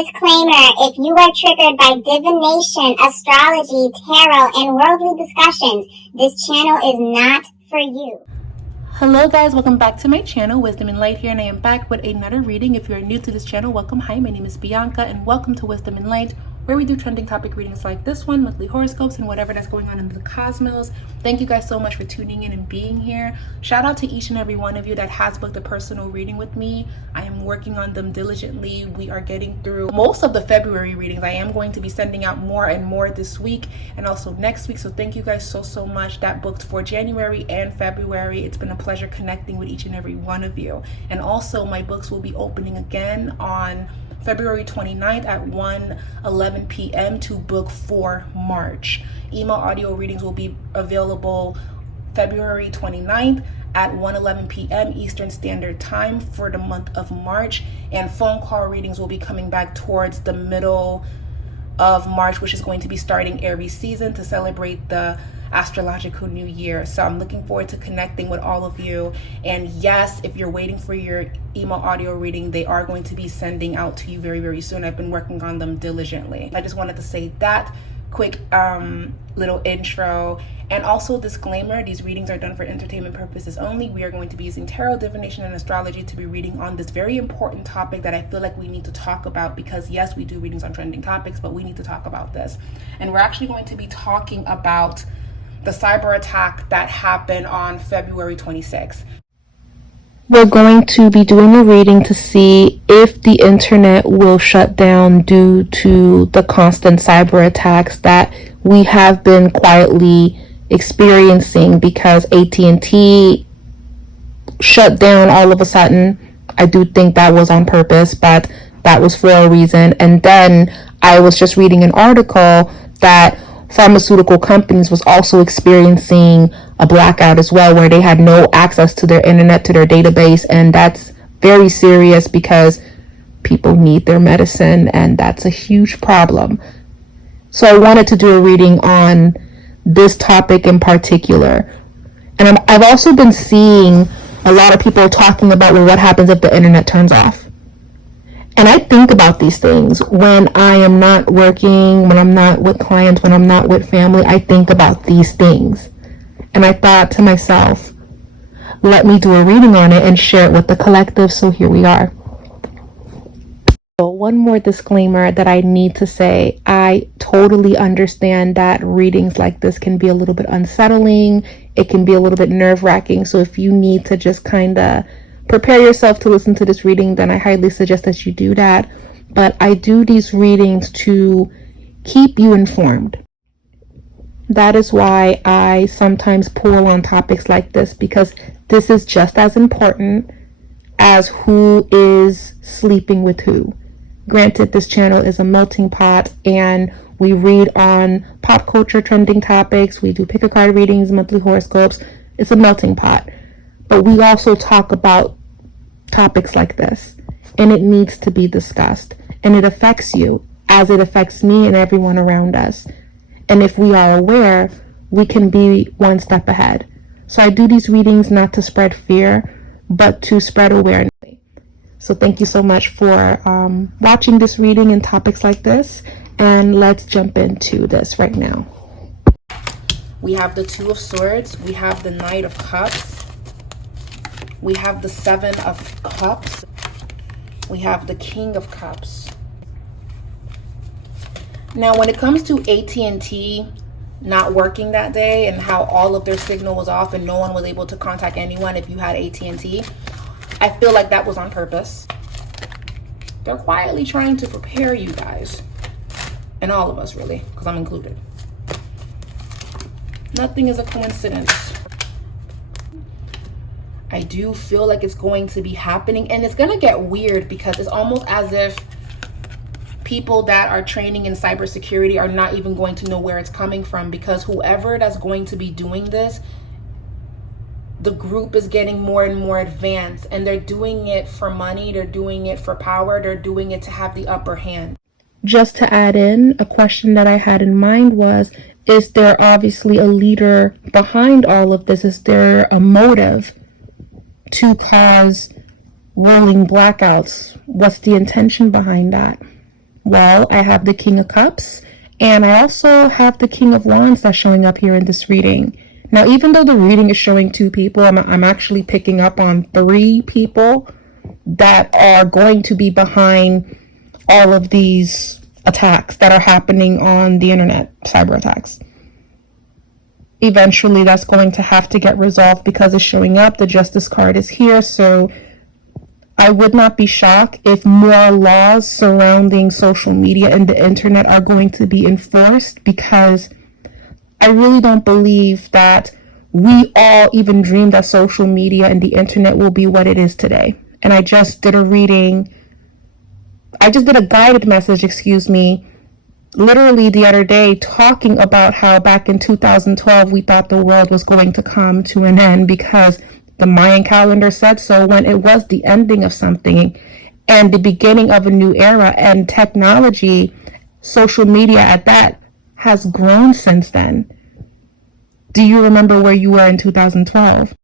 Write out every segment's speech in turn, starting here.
Disclaimer, if you are triggered by divination, astrology, tarot, and worldly discussions, this channel is not for you. Hello guys, welcome back to my channel, Wisdom and Light here, and I am back with another reading. If you're new to this channel, welcome. Hi, my name is Bianca, and welcome to Wisdom and Light, where we do trending topic readings like this one, monthly horoscopes, and whatever that's going on in the cosmos. Thank you guys so much for tuning in and being here. Shout out to each and every one of you that has booked a personal reading with me. I am working on them diligently. We are getting through most of the February readings. I am going to be sending out more and more this week and also next week. So thank you guys so much that booked for January and February. It's been a pleasure connecting with each and every one of you. And also my books will be opening again on February 29th at 1:11 p.m. to book for March. Email audio readings will be available February 29th at 1:11 p.m. Eastern Standard Time for the month of March, and phone call readings will be coming back towards the middle of March, which is going to be starting Aries season to celebrate the astrological new year. So I'm looking forward to connecting with all of you. And yes, if you're waiting for your email audio reading, they are going to be sending out to you very soon. I've been working on them diligently. I just wanted to say that quick little intro. And also disclaimer, these readings are done for entertainment purposes only. We are going to be using tarot, divination, and astrology to be reading on this very important topic that I feel like we need to talk about, because yes, we do readings on trending topics, but we need to talk about this. And we're actually going to be talking about the cyber attack that happened on February 26th. We're going to be doing a reading to see if the internet will shut down due to the constant cyber attacks that we have been quietly experiencing, because AT&T shut down all of a sudden. I do think that was on purpose, but that was for a reason. And then I was just reading an article that pharmaceutical companies was also experiencing a blackout as well, where they had no access to their internet, to their database, and that's very serious because people need their medicine, and that's a huge problem. So I wanted to do a reading on this topic in particular. And I've also been seeing a lot of people talking about, well, what happens if the internet turns off? And I think about these things when I am not working, when I'm not with clients, when I'm not with family. I think about these things. And I thought to myself, let me do a reading on it and share it with the collective. So here we are. So one more disclaimer that I need to say. I totally understand that readings like this can be a little bit unsettling. It can be a little bit nerve-wracking. So if you need to just kind of prepare yourself to listen to this reading, then I highly suggest that you do that. But I do these readings to keep you informed. That is why I sometimes pull on topics like this, because this is just as important as who is sleeping with who. Granted, this channel is a melting pot, and we read on pop culture trending topics. We do pick a card readings, monthly horoscopes. It's a melting pot. But we also talk about topics like this, and it needs to be discussed, and it affects you as it affects me and everyone around us. And if we are aware, we can be one step ahead. So I do these readings not to spread fear, but to spread awareness. So thank you so much for watching this reading and topics like this, and let's jump into this right now. We have the Two of Swords, we have the Knight of Cups, we have the Seven of Cups, we have the King of Cups. Now, when it comes to AT&T not working that day and how all of their signal was off and no one was able to contact anyone if you had AT&T, I feel like that was on purpose. They're quietly trying to prepare you guys, and all of us really, because I'm included. Nothing is a coincidence. I do feel like it's going to be happening, and it's going to get weird because it's almost as if people that are training in cybersecurity are not even going to know where it's coming from, because whoever that's going to be doing this, the group is getting more and more advanced, and they're doing it for money, they're doing it for power, they're doing it to have the upper hand. Just to add in, a question that I had in mind was, is there obviously a leader behind all of this? Is there a motive to cause rolling blackouts? What's the intention behind that? wall, I have the King of Cups, and I also have the King of Wands that's showing up here in this reading. Now, even though the reading is showing 2 people, I'm actually picking up on 3 people that are going to be behind all of these attacks that are happening on the internet, cyber attacks. Eventually, that's going to have to get resolved because it's showing up. The Justice card is here, so I would not be shocked if more laws surrounding social media and the internet are going to be enforced, because I really don't believe that we all even dream that social media and the internet will be what it is today. And I just did a guided message, literally the other day, talking about how back in 2012 we thought the world was going to come to an end because the Mayan calendar said so, when it was the ending of something and the beginning of a new era. And technology, social media at that, has grown since then. Do you remember where you were in 2012?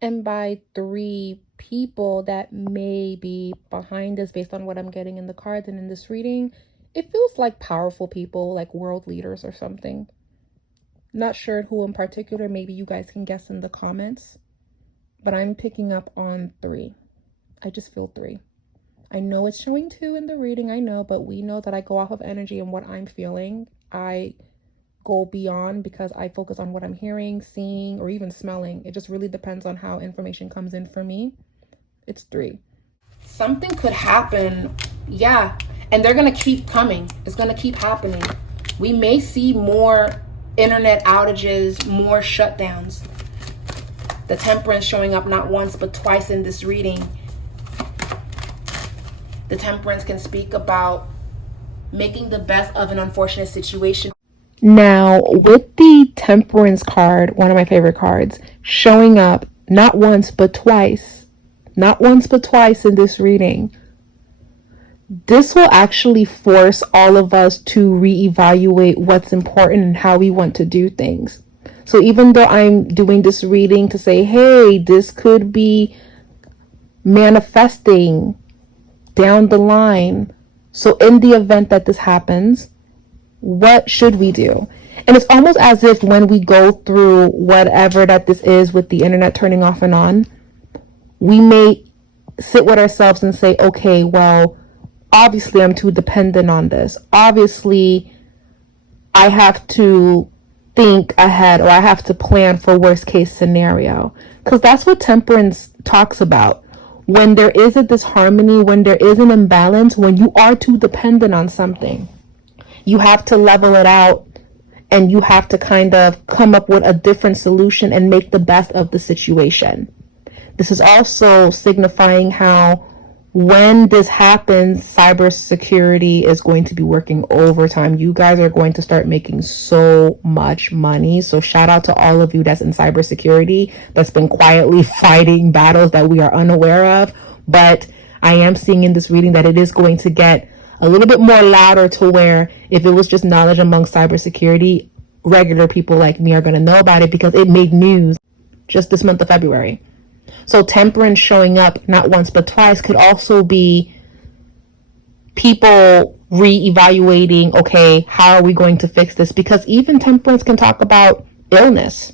And by 3 people that may be behind this, based on what I'm getting in the cards and in this reading, it feels like powerful people, like world leaders or something. Not sure who in particular. Maybe you guys can guess in the comments. But I'm picking up on 3. I just feel 3. I know it's showing 2 in the reading, I know, but we know that I go off of energy and what I'm feeling. I go beyond because I focus on what I'm hearing, seeing, or even smelling. It just really depends on how information comes in for me. It's 3. Something could happen, yeah, and they're gonna keep coming. It's gonna keep happening. We may see more internet outages, more shutdowns. The Temperance showing up not once but twice in this reading. The Temperance can speak about making the best of an unfortunate situation. Now, with the Temperance card, one of my favorite cards, showing up not once but twice in this reading, this will actually force all of us to reevaluate what's important and how we want to do things. So even though I'm doing this reading to say, hey, this could be manifesting down the line. So in the event that this happens, what should we do? And it's almost as if when we go through whatever that this is with the internet turning off and on, we may sit with ourselves and say, okay, well, obviously I'm too dependent on this. Obviously, I have to think ahead, or I have to plan for worst case scenario. Because that's what Temperance talks about. When there is a disharmony, when there is an imbalance, when you are too dependent on something, you have to level it out and you have to kind of come up with a different solution and make the best of the situation. This is also signifying how when this happens, cybersecurity is going to be working overtime. You guys are going to start making so much money. So shout out to all of you that's in cybersecurity, that's been quietly fighting battles that we are unaware of. But I am seeing in this reading that it is going to get a little bit more louder, to where if it was just knowledge among cybersecurity, regular people like me are going to know about it because it made news just this month of February. So Temperance showing up not once but twice could also be people reevaluating, okay, how are we going to fix this? Because even Temperance can talk about illness,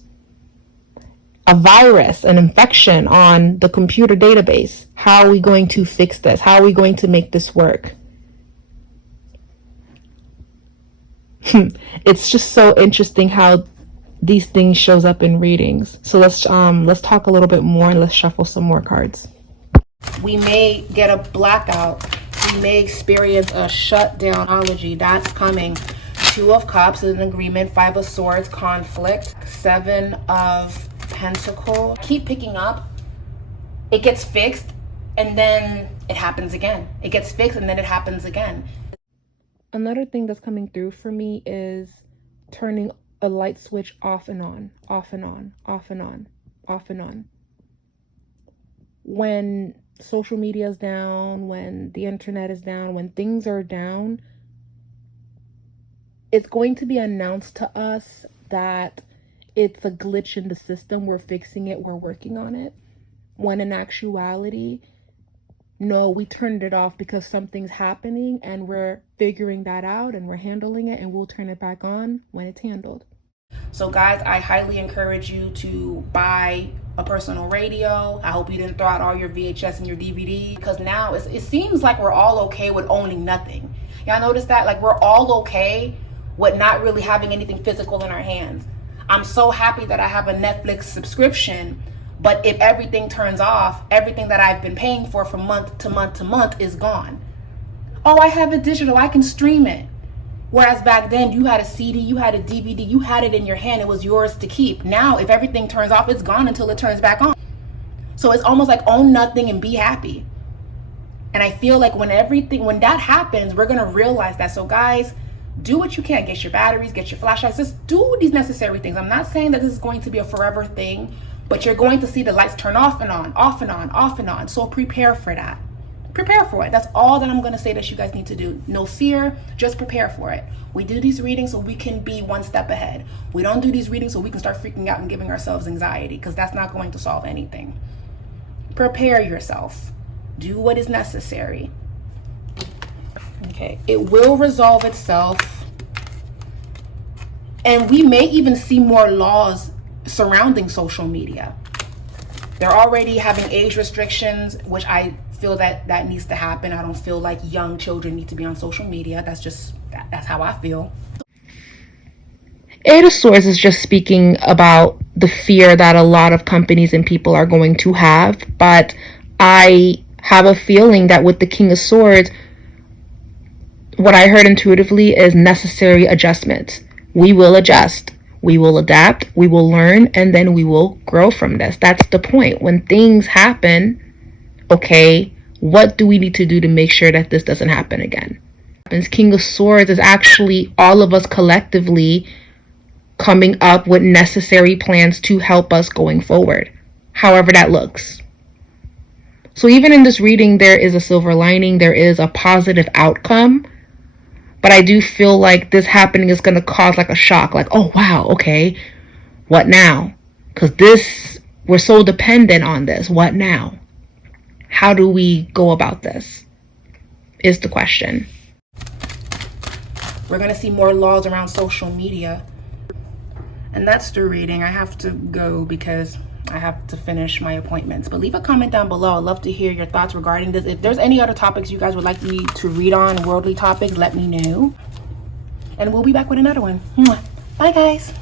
a virus, an infection on the computer database. How are we going to fix this? How are we going to make this work? It's just so interesting how these things shows up in readings. So let's talk a little bit more and let's shuffle some more cards. We may get a blackout. We may experience a shutdownology. That's coming. 2 of Cups is an agreement. 5 of Swords, conflict. 7 of Pentacles. Keep picking up. It gets fixed and then it happens again. It gets fixed and then it happens again. Another thing that's coming through for me is turning a light switch off and on, off and on, off and on, off and on. When social media is down, when the internet is down, when things are down, it's going to be announced to us that it's a glitch in the system. We're fixing it. We're working on it. When in actuality, No, we turned it off because something's happening and we're figuring that out and we're handling it, and we'll turn it back on when it's handled. So guys, I highly encourage you to buy a personal radio. I hope you didn't throw out all your VHS and your DVD, because now it seems like we're all okay with owning nothing. Y'all notice that? Like, we're all okay with not really having anything physical in our hands. I'm so happy that I have a Netflix subscription, but if everything turns off, everything that I've been paying for from month to month to month is gone. Oh, I have it digital, I can stream it. Whereas back then, you had a CD, you had a DVD, you had it in your hand, it was yours to keep. Now, if everything turns off, it's gone until it turns back on. So it's almost like own nothing and be happy. And I feel like when that happens, we're gonna realize that. So guys, do what you can. Get your batteries, get your flashlights, just do these necessary things. I'm not saying that this is going to be a forever thing, but you're going to see the lights turn off and on, off and on, off and on. So prepare for that. Prepare for it. That's all that I'm going to say that you guys need to do. No fear, just prepare for it. We do these readings so we can be one step ahead. We don't do these readings so we can start freaking out and giving ourselves anxiety, because that's not going to solve anything. Prepare yourself. Do what is necessary. Okay, it will resolve itself. And we may even see more laws surrounding social media. They're already having age restrictions, which I feel that needs to happen. I don't feel like young children need to be on social media. That's how I feel. Eight of Swords is just speaking about the fear that a lot of companies and people are going to have. But I have a feeling that with the King of Swords, what I heard intuitively is necessary adjustments. We will adjust. We will adapt, we will learn, and then we will grow from this. That's the point. When things happen, okay, what do we need to do to make sure that this doesn't happen again? King of Swords is actually all of us collectively coming up with necessary plans to help us going forward, however that looks. So even in this reading, there is a silver lining, there is a positive outcome. But I do feel like this happening is going to cause like a shock. Like, oh, wow, okay, what now? Because we're so dependent on this. What now? How do we go about this? Is the question. We're going to see more laws around social media. And that's the reading. I have to go because I have to finish my appointments. But leave a comment down below. I'd love to hear your thoughts regarding this. If there's any other topics you guys would like me to read on, worldly topics, let me know. And we'll be back with another one. Bye, guys.